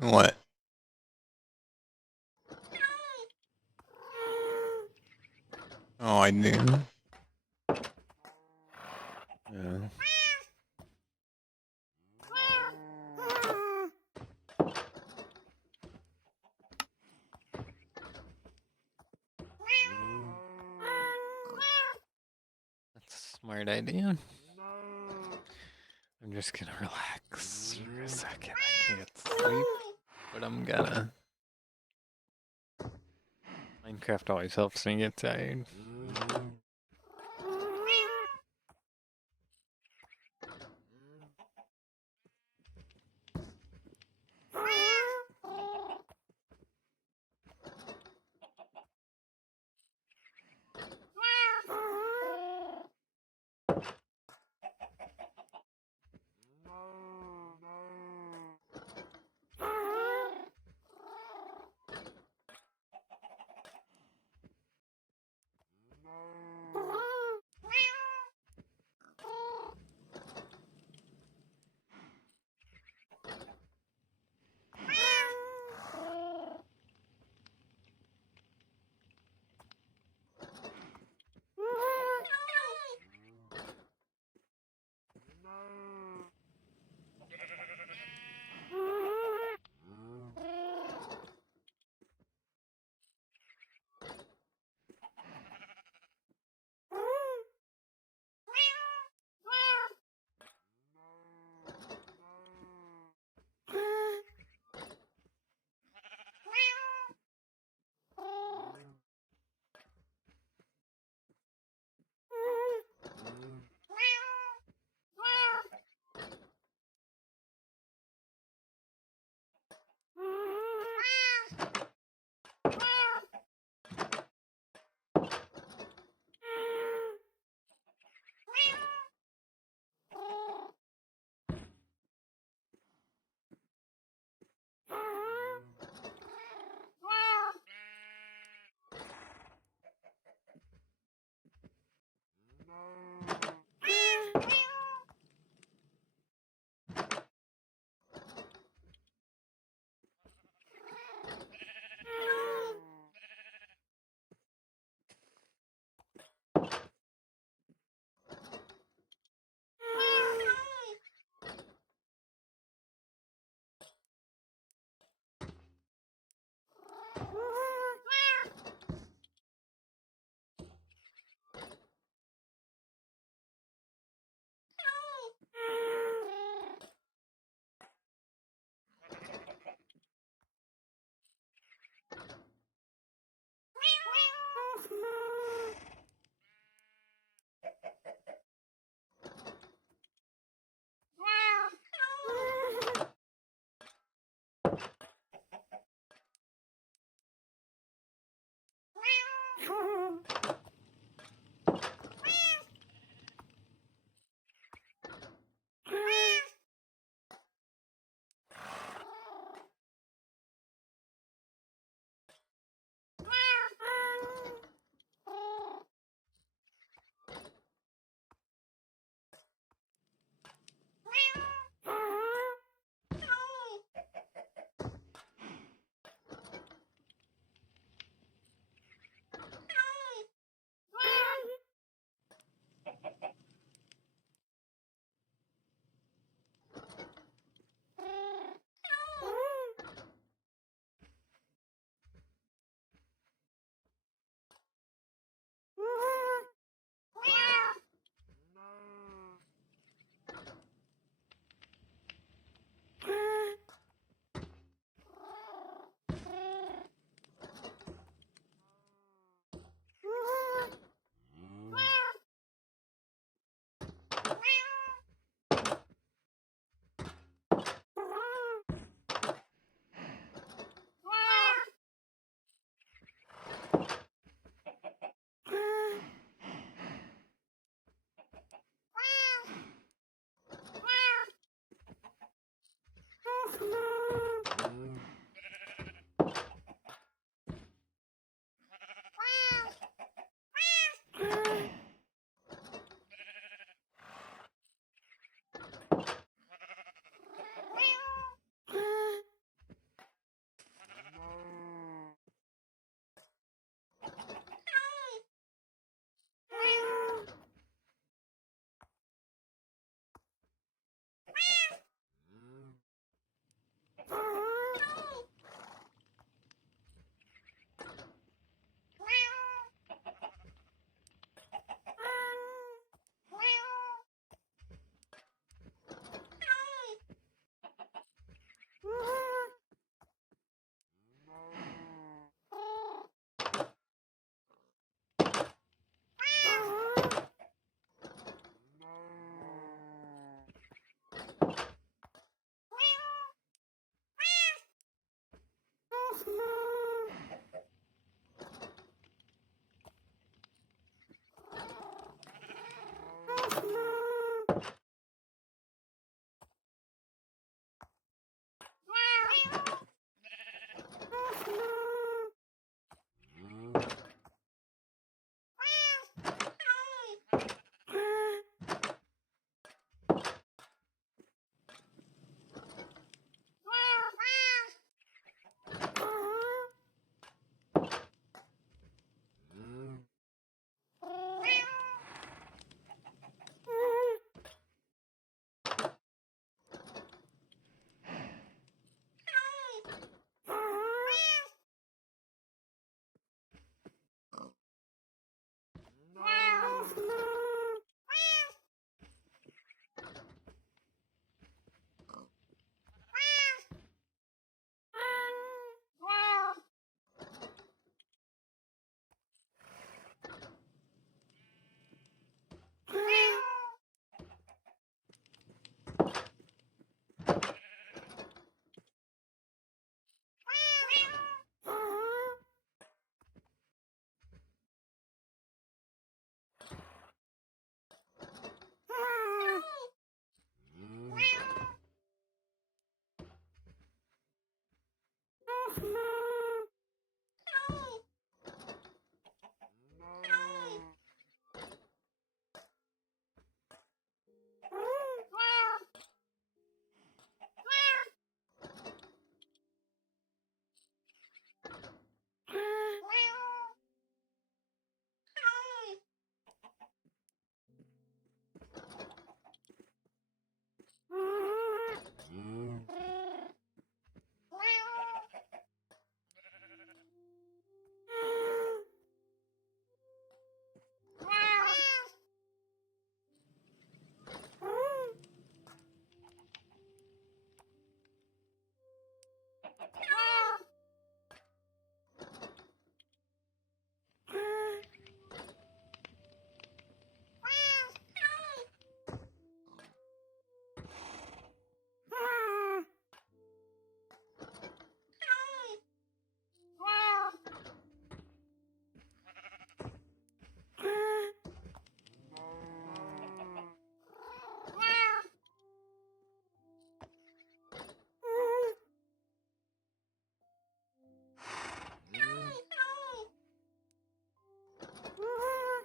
What? Oh, I do. Yeah. That's a smart idea. I'm just gonna relax for a second. I can't sleep, but I'm gonna. Minecraft always helps me get tired.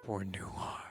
Poor Noir.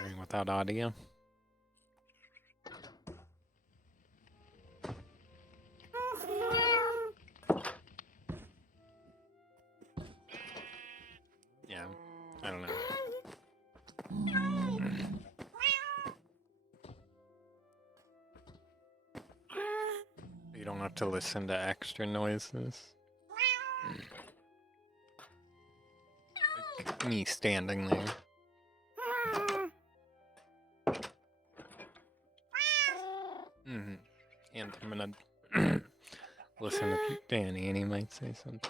Playing without audio. Yeah, I don't know. You don't have to listen to extra noises. Like me standing there. And I'm gonna listen to Danny and he might say something.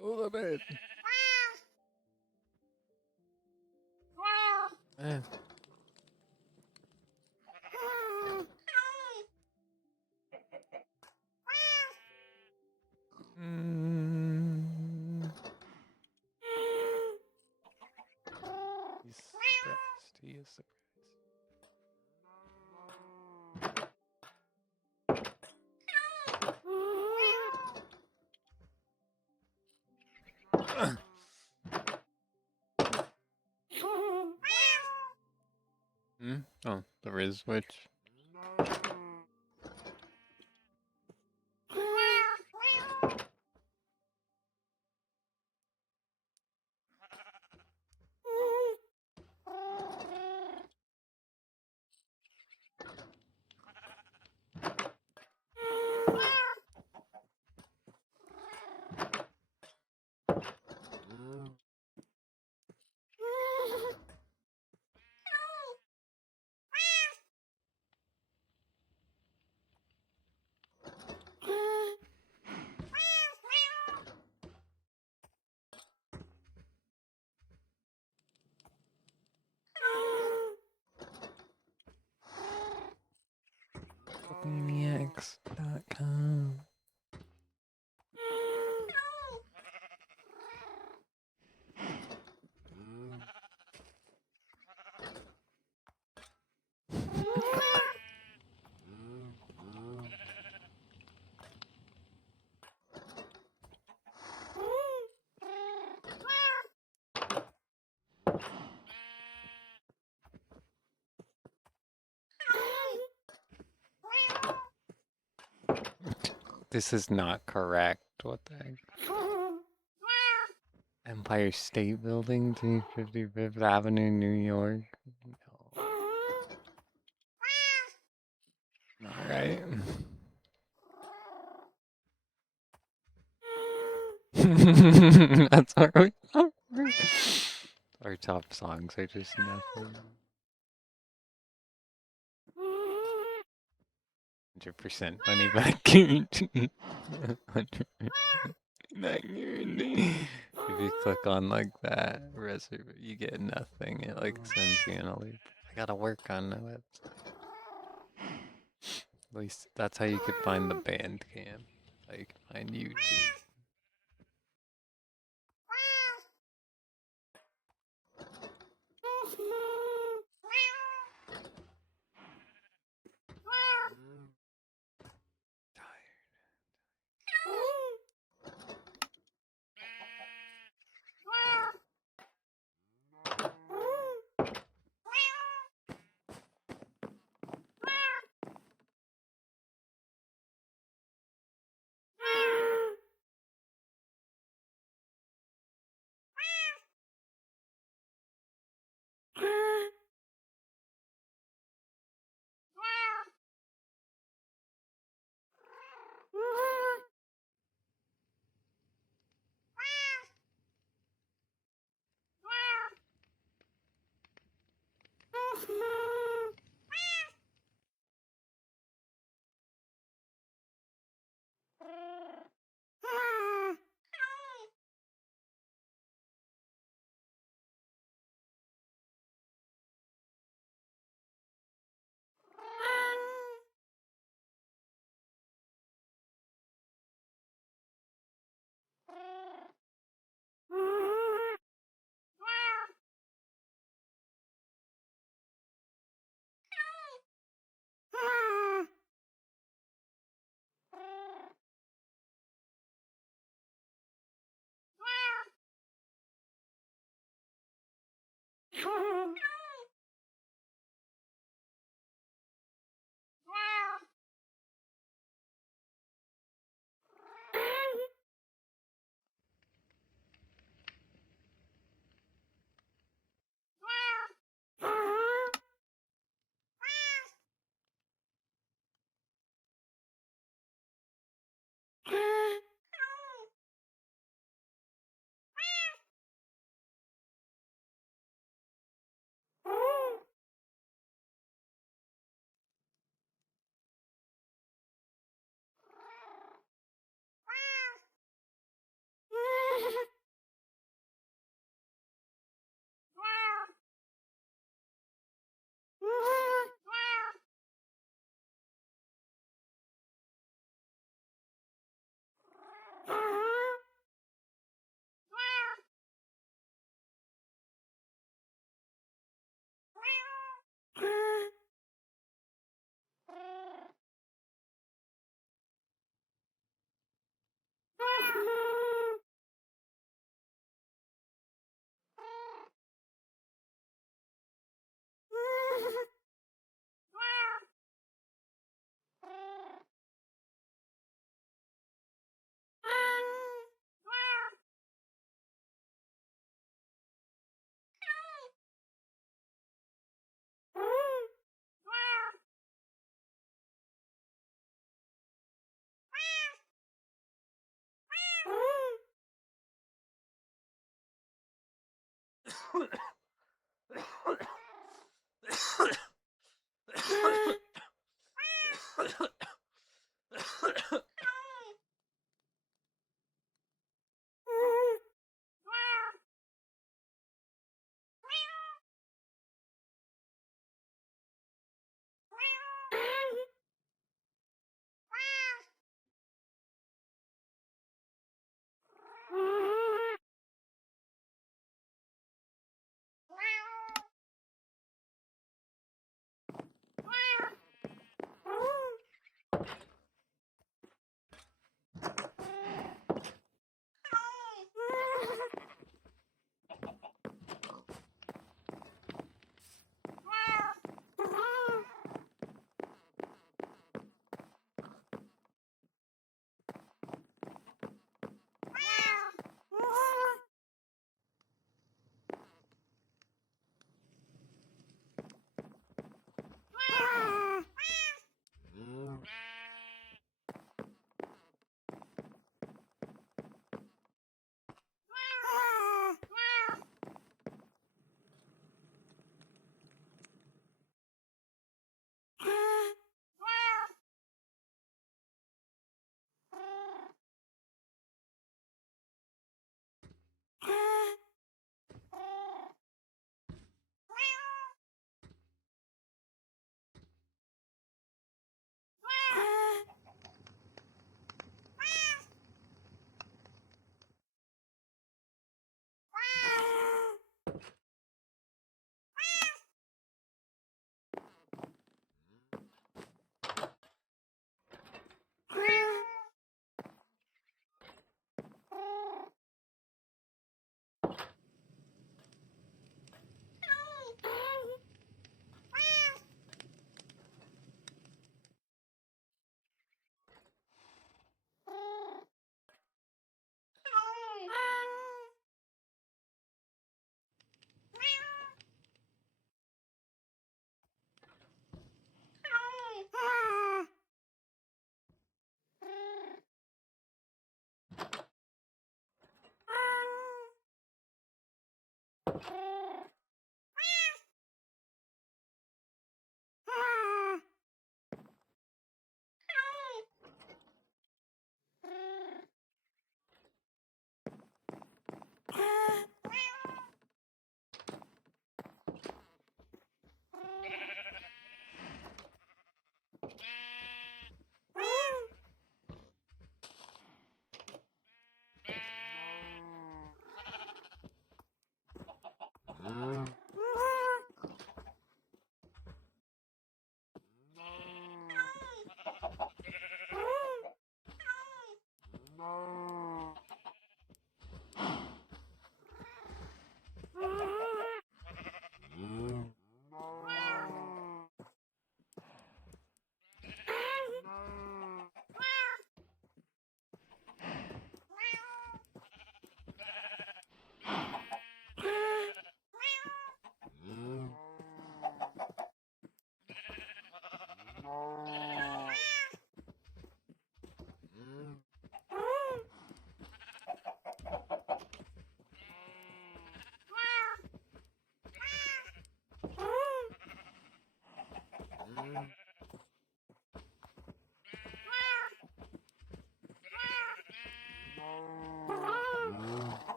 Go to bed. Eh. Mm. He's suppressed. He is suppressed. Oh, the Riz switch. Maniacs.com. This is not correct. What the heck? Empire State Building, 255th Avenue, New York. No. Alright. That's our top songs are just nothing. 100% money back guarantee. 100% back guarantee. If you click on like that reserve, you get nothing. It like sends you in a loop. I gotta work on the website. At least that's how you could find the Bandcamp. That's how you can find YouTube.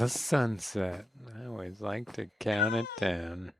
the sunset. I always like to count it down.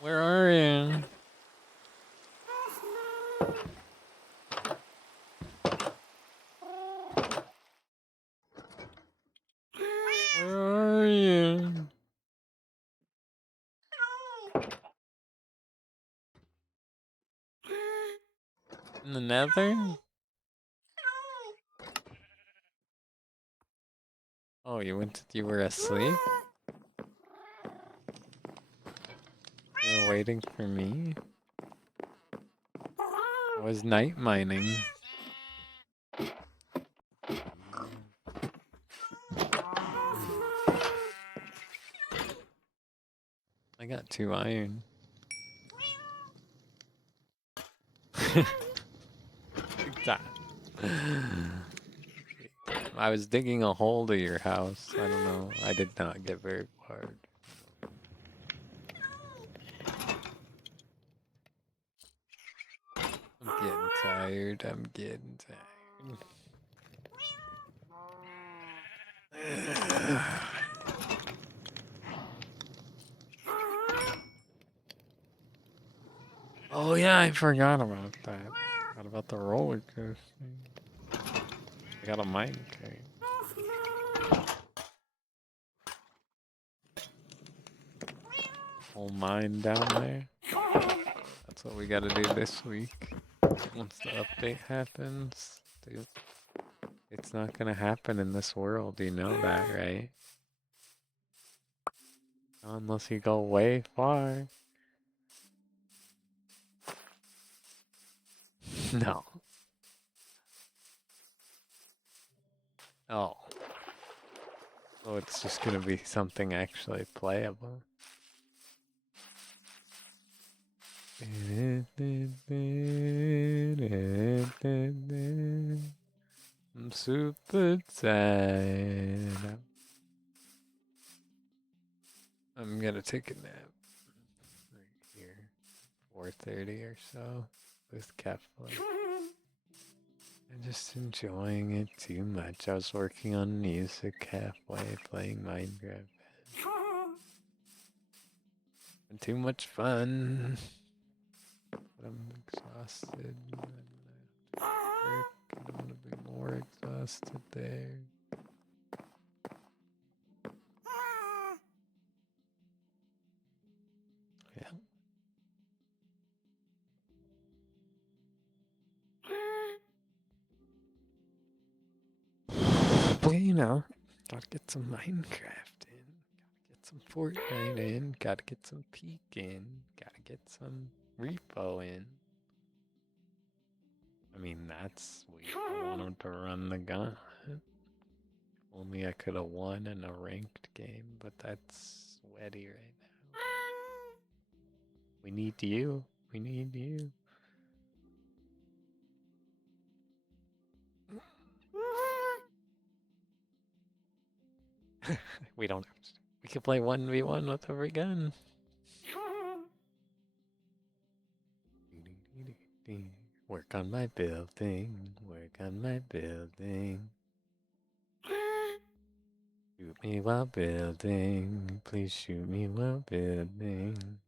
Where are you? Where are you? In the nether? Oh, you were asleep? You were waiting for me? I was night mining. I got 2 iron. Big time. I was digging a hole to your house. I don't know. I did not get very far. I'm getting tired. I'm getting tired. Oh yeah, I forgot about that. Forgot about the roller coaster. I got a mine crate. Whole mine down there. That's what we gotta do this week. Once the update happens, dude. It's not gonna happen in this world, you know that, right? Unless you go way far. No. Oh. So it's just gonna be something actually playable. I'm super tired. I'm gonna take a nap right here, 4:30 or so, with Kefla. I'm just enjoying it too much. I was working on music halfway, playing Minecraft. And too much fun. But I'm exhausted. I'm gonna be more exhausted there. Yeah. Well, you know, gotta get some Minecraft in. Gotta get some Fortnite in. Gotta get some Peak in. Gotta get some Repo in. I mean, that's sweet. I wanted to run the gauntlet. Only I could have won in a ranked game, but that's sweaty right now. We need you. We need you. We don't. We can play 1v1 with every gun. Work on my building. Work on my building. me while building. Please shoot me while building.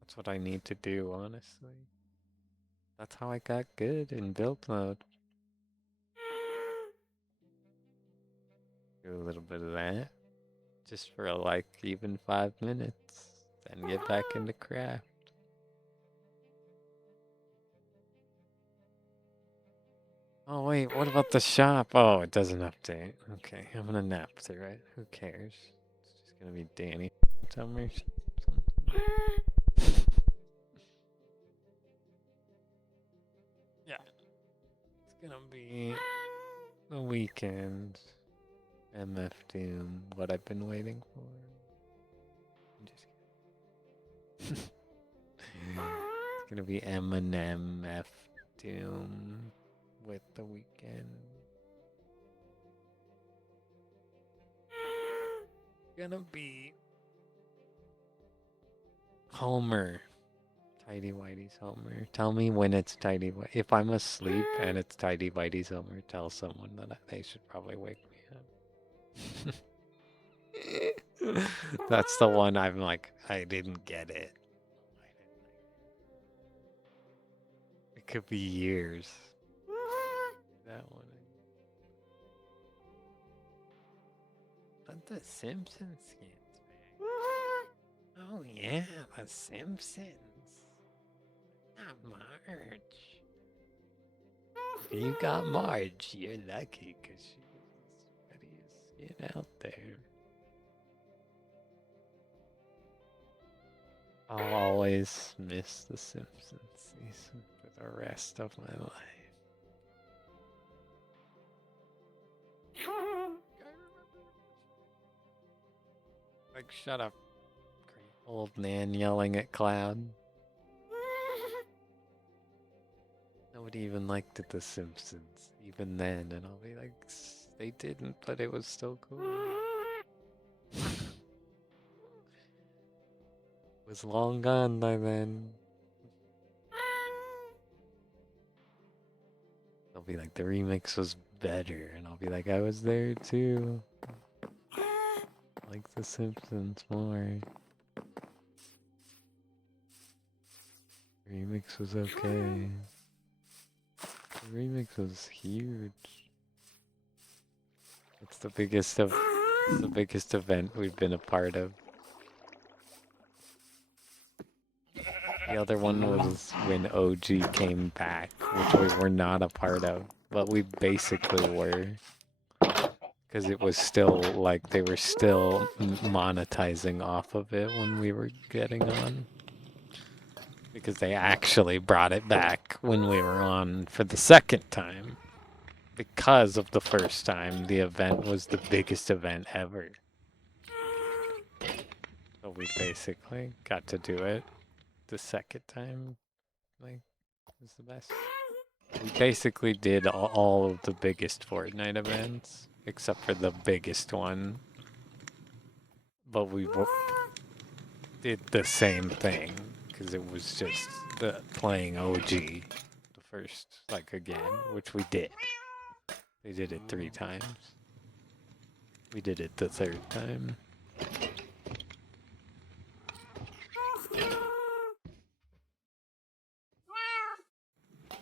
That's what I need to do, honestly. That's how I got good in build mode. Do a little bit of that. Just for like even 5 minutes. Then get back into craft. Oh wait, what about the shop? Oh, it doesn't update. Okay, I'm gonna nap through it. Who cares? It's just gonna be Danny Summer. Yeah. It's gonna be the weekend. MF Doom, what I've been waiting for. I'm just kidding. It's gonna be Eminem F Doom with the weekend. Gonna be Homer. Tidy Whitey's Homer. Tell me when it's Tidy Whitey. If I'm asleep and it's Tidy Whitey's Homer, tell someone that they should probably wake me up. That's the one I'm like, I didn't get it. It could be years. That one. But the Simpsons skins, man. Oh yeah, the Simpsons. Not Marge. You got Marge. You're lucky because she was the sweatiest skin out there. I'll always miss the Simpsons season for the rest of my life. Like, shut up. Old Nan yelling at Cloud. Nobody even liked it, The Simpsons, even then, and I'll be like, they didn't, but it was still cool. It was long gone by then. They'll be like, the remix was better, and I'll be like, I was there too. I like The Simpsons more. The remix was okay. The remix was huge. It's the biggest event we've been a part of. The other one was when OG came back, which we were not a part of, but we basically were. Because it was still, like, they were still monetizing off of it when we were getting on. Because they actually brought it back when we were on for the second time. Because of the first time, the event was the biggest event ever. So we basically got to do it the second time. Like, it was the best. We basically did all of the biggest Fortnite events, except for the biggest one. But we did the same thing, because it was just playing OG the first, like, again, which we did. We did it 3 times. We did it the 3rd time.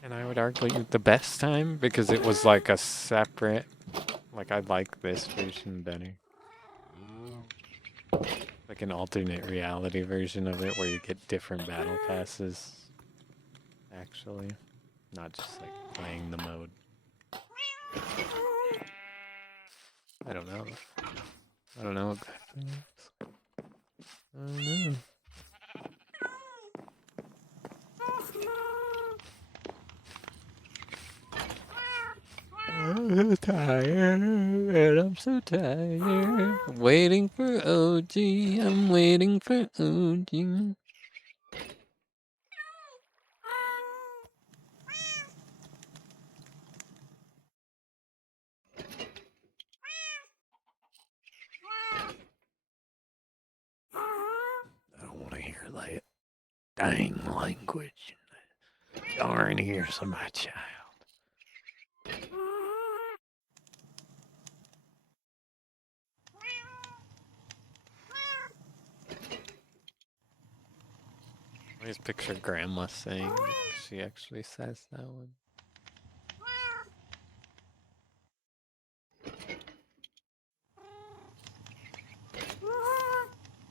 And I would argue the best time, because it was like a separate, like, I like this version better. Like an alternate reality version of it where you get different battle passes. Actually. Not just like playing the mode. I don't know. I don't know what that thing is. I don't know. I'm so tired, and I'm so tired. Waiting for OG, I'm waiting for OG. I don't want to hear like dying language. Darn ears of my child. I just picture Grandma saying it. She actually says that one.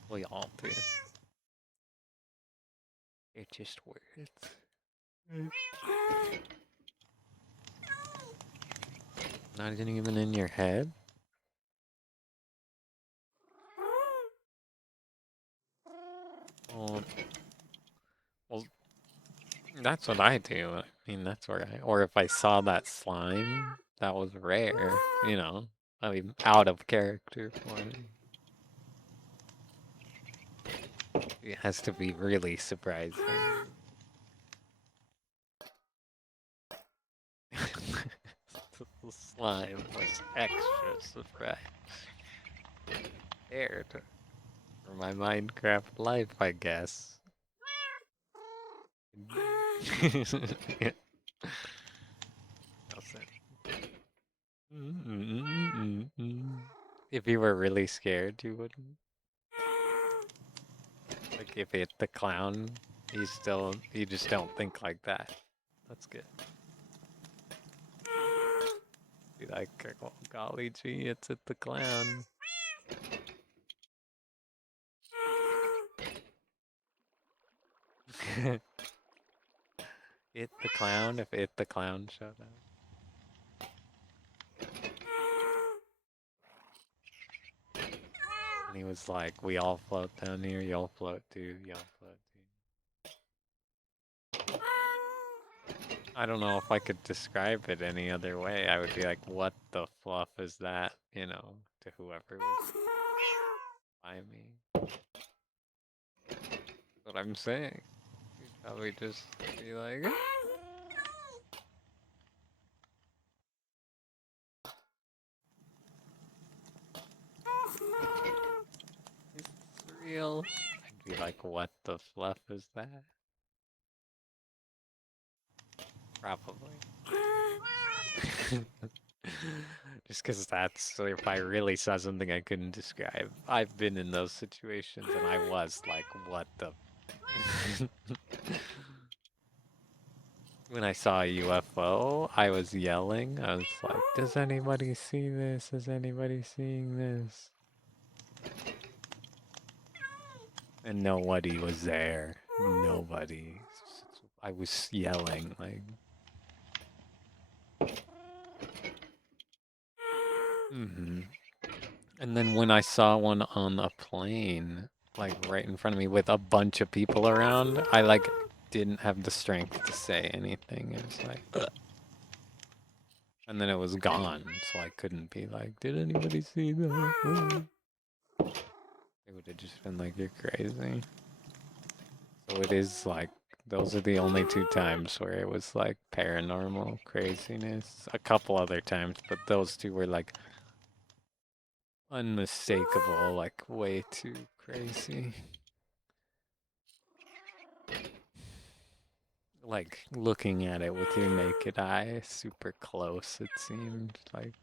We all do. It's just words. Not even in your head? Well, that's what I do. I mean, that's where or if I saw that slime, that was rare, you know. I mean, out of character for me. It has to be really surprising. The slime was extra surprise. Aired for my Minecraft life, I guess. Yeah. If you were really scared, you wouldn't. Like if it the clown, you just don't think like that. That's good. Be like, oh, golly gee, it's the clown. It the clown, if it the clown showed up. And he was like, we all float down here, y'all float too, y'all float too. I don't know if I could describe it any other way. I would be like, what the fluff is that? You know, to whoever was by me. What I'm saying. You'd probably just be like, is this real? I'd be like, what the fluff is that? Probably. Just because that's if I really saw something I couldn't describe. I've been in those situations and I was like, what the. When I saw a UFO, I was yelling. I was like, does anybody see this? Is anybody seeing this? And nobody was there. Nobody. I was yelling like. And then when I saw one on a plane, like right in front of me with a bunch of people around, I like didn't have the strength to say anything. It was like, ugh. And then it was gone, so I couldn't be like, did anybody see that? It would have just been like, you're crazy. So it is like, those are the only 2 times where it was like paranormal craziness. A couple other times, but those 2 were like unmistakable, like way too crazy. Like looking at it with your naked eye, super close it seemed like.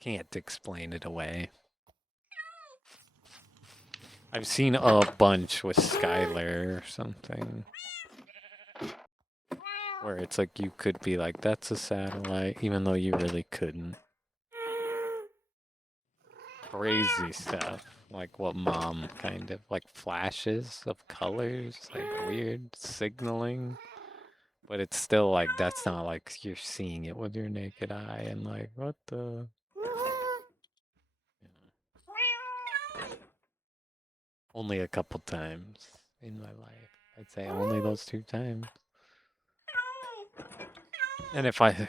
Can't explain it away. I've seen a bunch with Skylar or something. Where it's like you could be like, that's a satellite, even though you really couldn't. Crazy stuff. Like what Mom kind of, like flashes of colors, like weird signaling. But it's still like, that's not like you're seeing it with your naked eye and like, what the? Only a couple times in my life. I'd say only those 2 times. And if I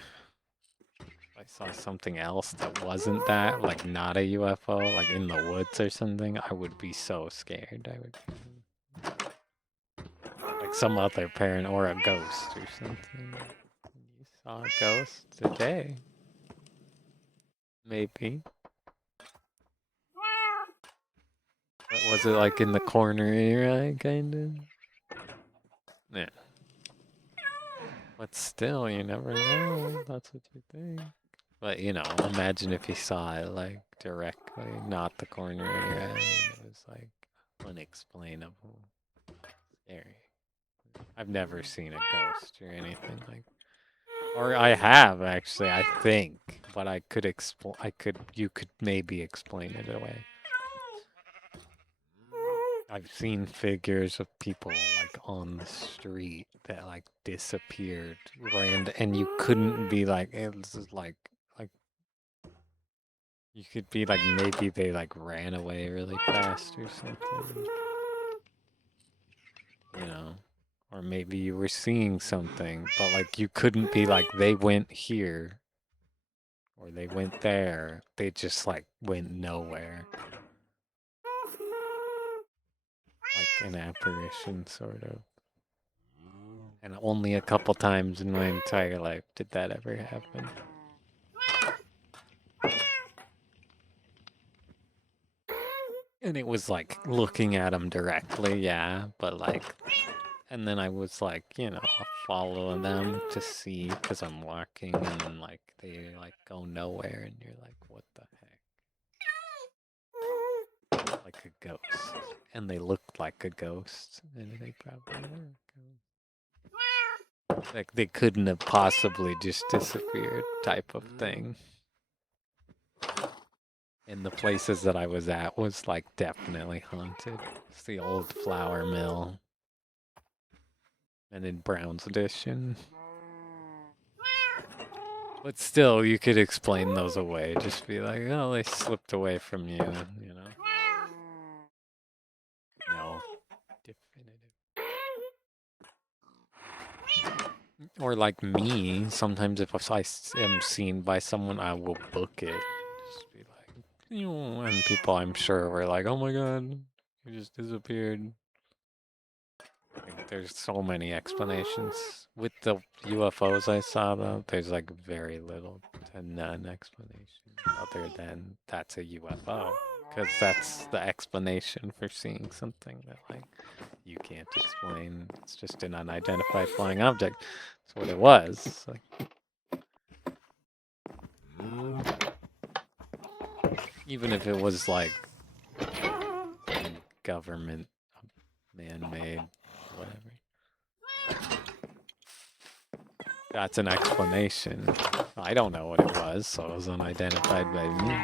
saw something else that wasn't that, like not a UFO, like in the woods or something, I would be so scared. I would like some other parent or a ghost or something. You saw a ghost today? Maybe. What was it like in the corner of your eye, kind of? Yeah. But still, you never know. That's what you think. But, you know, imagine if you saw it, like, directly, not the corner of your eye. It was like, unexplainable. Scary. I've never seen a ghost or anything like. Or I have actually, I think, but I could explain. You could maybe explain it away. I've seen figures of people like on the street that like disappeared, and you couldn't be like it was like you could be like maybe they like ran away really fast or something, you know, or maybe you were seeing something, but like you couldn't be like they went here or they went there. They just like went nowhere, like an apparition sort of. And only a couple times in my entire life did that ever happen. And it was like looking at them directly, yeah, but like, and then I was like, you know, following them to see because I'm walking, and then like they like go nowhere, and you're like, what the heck? Like a ghost. And they looked like a ghost, and they probably were a ghost. Like they couldn't have possibly just disappeared, type of thing. And the places that I was at was like definitely haunted. It's the old flour mill. And in Brown's Edition. But still, you could explain those away. Just be like, oh, they slipped away from you, you know? No. Definitive. Or like me, sometimes if I am seen by someone, I will book it. Just be like, you know, and people I'm sure were like, oh my god, you just disappeared. Like, there's so many explanations. With the UFOs I saw, though, there's like very little to none explanation other than that's a UFO. Because that's the explanation for seeing something that, like, you can't explain. It's just an unidentified flying object. That's what it was. Like, even if it was like government man-made, whatever. That's an explanation. I don't know what it was, so it was unidentified by me.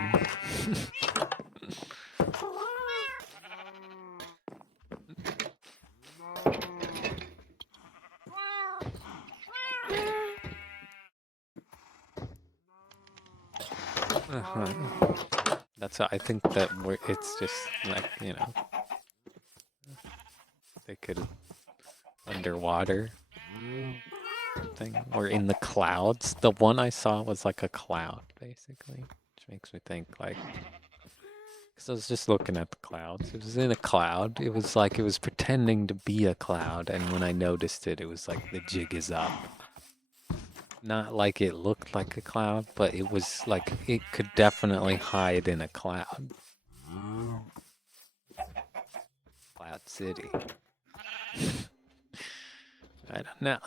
That's I think that it's just like, you know, they could underwater thing or in the clouds. The one I saw was like a cloud, basically, which makes me think like, because I was just looking at the clouds. It was in a cloud. It was like it was pretending to be a cloud, and when I noticed it, it was like the jig is up. Not like it looked like a cloud, but it was like it could definitely hide in a cloud. Cloud City. I don't know.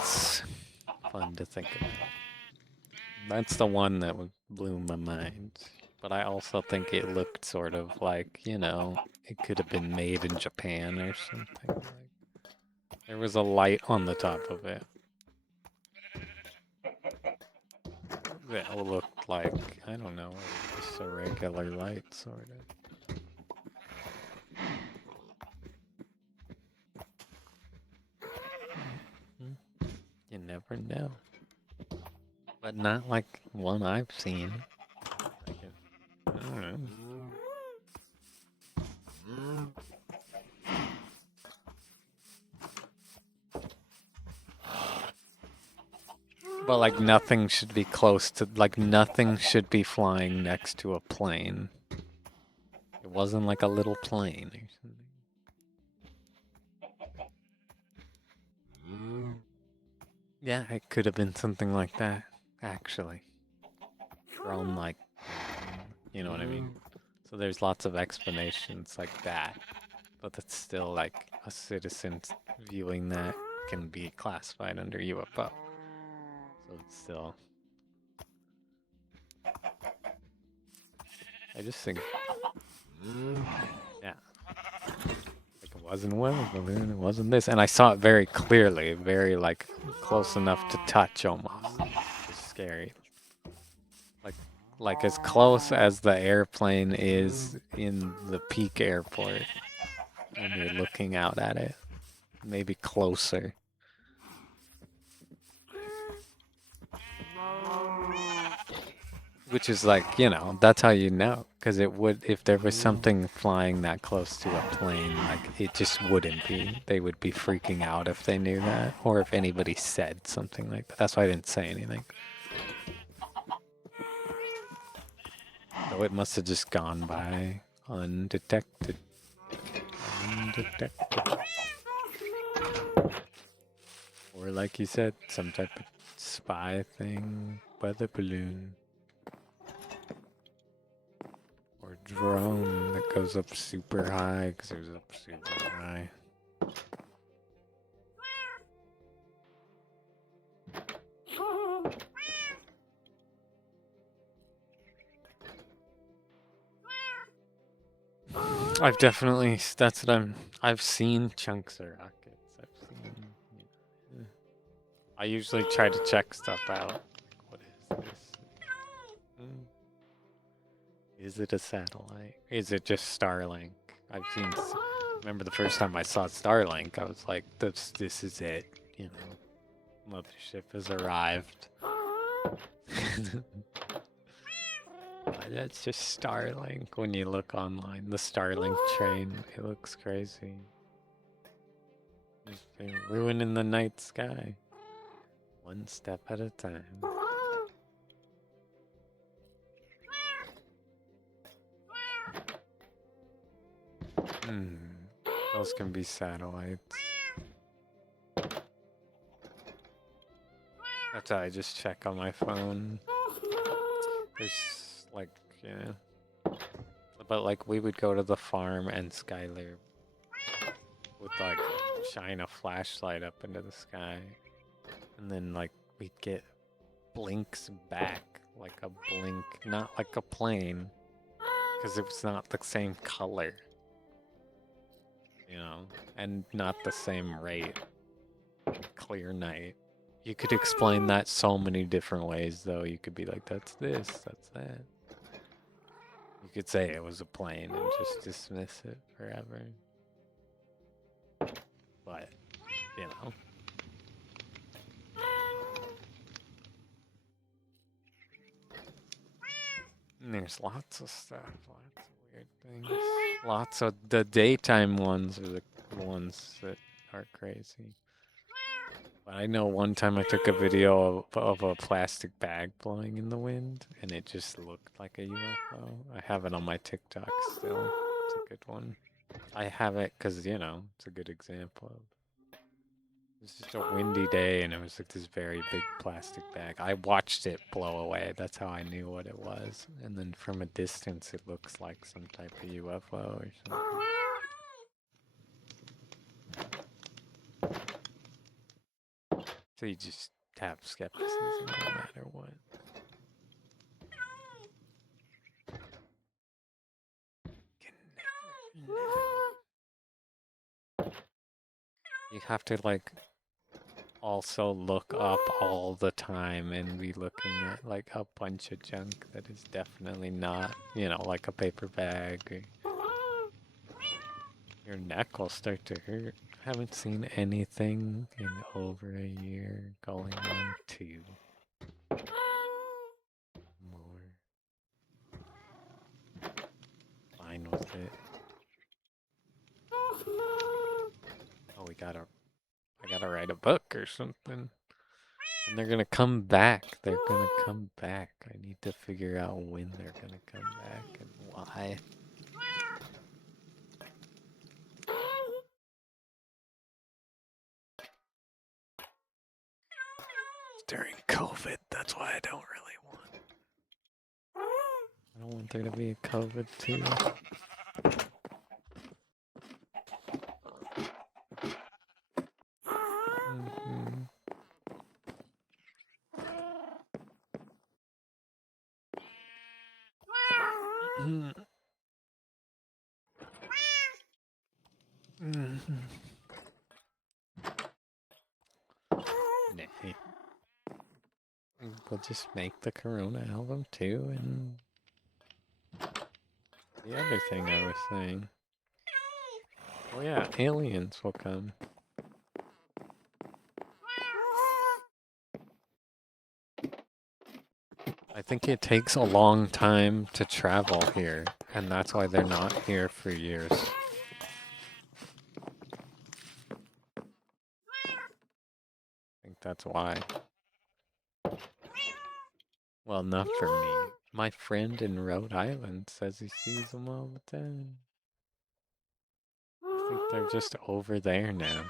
It's fun to think about. That's the one that would blew my mind. But I also think it looked sort of like, you know, it could have been made in Japan or something. Like, there was a light on the top of it. That looked like, I don't know, just a regular light, sort of. You never know. But not like one I've seen. I don't know. But like nothing should be close to, like nothing should be flying next to a plane. It wasn't like a little plane or something. Yeah, it could have been something like that, actually. From like, you know what I mean? So there's lots of explanations like that. But it's still like a citizen viewing that can be classified under UFO. So it's still I just think, yeah, like it wasn't a weather balloon, it wasn't this, and I saw it very clearly, very like close enough to touch almost. It's scary. Like as close as the airplane is in the peak airport when you're looking out at it. Maybe closer. Which is like, you know, that's how you know. Because it would, if there was something flying that close to a plane, like, it just wouldn't be. They would be freaking out if they knew that. Or if anybody said something like that. That's why I didn't say anything. So it must have just gone by undetected. Undetected. Or like you said, some type of spy thing, weather balloon. Or drone that goes up super high because it was up super high. I've definitely, that's what I've seen chunks of rockets. I've seen, I usually try to check stuff out. What is this? Is it a satellite? Is it just Starlink? I've seen, remember the first time I saw Starlink, I was like, this is it, you know, mothership has arrived. That's just Starlink when you look online. The Starlink train, it looks crazy. Just ruining the night sky. One step at a time. Those can be satellites. That's how I just check on my phone. There's like, yeah. But like we would go to the farm and Skylar would like shine a flashlight up into the sky. And then like we'd get blinks back, like a blink, not like a plane. Because it was not the same color. You know, and not the same rate. Clear night. You could explain that so many different ways, though. You could be like, that's this, that's that. You could say it was a plane and just dismiss it forever. But, you know. And there's lots of stuff, lots of weird things. Lots of the daytime ones are the ones that are crazy. But I know one time I took a video of a plastic bag blowing in the wind, and it just looked like a UFO. I have it on my TikTok still. It's a good one. I have it because, you know, it's a good example of. It was just a windy day, and it was like this very big plastic bag. I watched it blow away. That's how I knew what it was. And then from a distance, it looks like some type of UFO or something. So you just have skepticism no matter what. You have to like also look up all the time and be looking at like a bunch of junk that is definitely not, you know, like a paper bag. Or your neck will start to hurt. I haven't seen anything in over a year, going on 2. More. Fine with it. Oh, I gotta write a book or something. And they're gonna come back. They're gonna come back. I need to figure out when they're gonna come back and why. During COVID, that's why I don't really want. I don't want there to be a COVID too. Nay. We'll just make the Corona album too, and the other thing I was saying. Oh yeah, aliens will come. I think it takes a long time to travel here, and that's why they're not here for years. I think that's why. Well, not for me. My friend in Rhode Island says he sees them all the time. I think they're just over there now.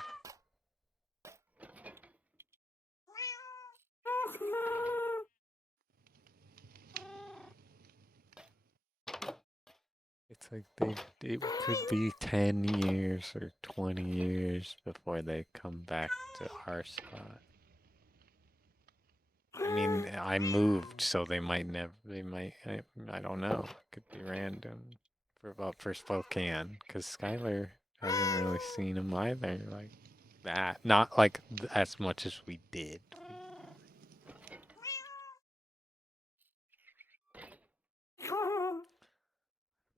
It's like it could be 10 years or 20 years before they come back to our spot. I mean, I moved, so they might never, I don't know. It could be random for Spokane, because Skylar hasn't really seen them either, like that. Not like as much as we did.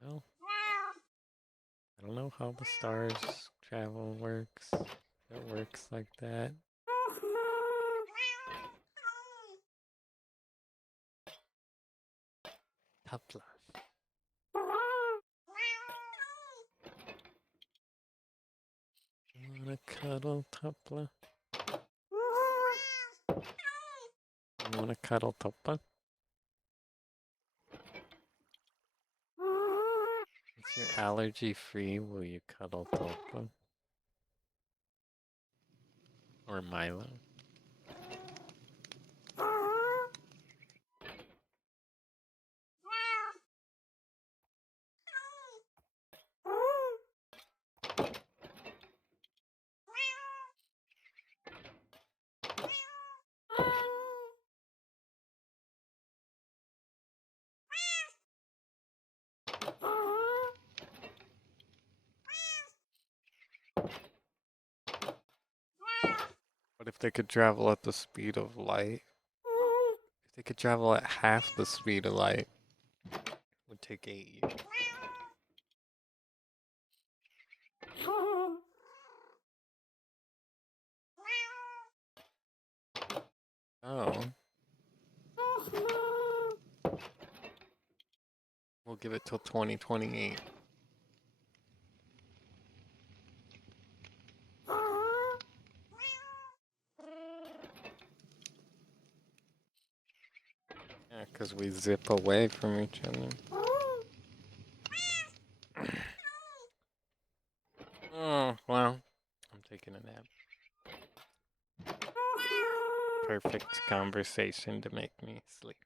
No, I don't know how the stars travel works. It works like that. Tupla. You wanna cuddle, Tupla? You wanna cuddle, Tupla? If you're allergy free, will you cuddle Tupla? Or Milo? What if they could travel at the speed of light? If they could travel at half the speed of light, it would take 8 years. Oh. We'll give it till 2028. Yeah, because we zip away from each other. Oh, well, I'm taking a nap. Perfect conversation to make me sleep.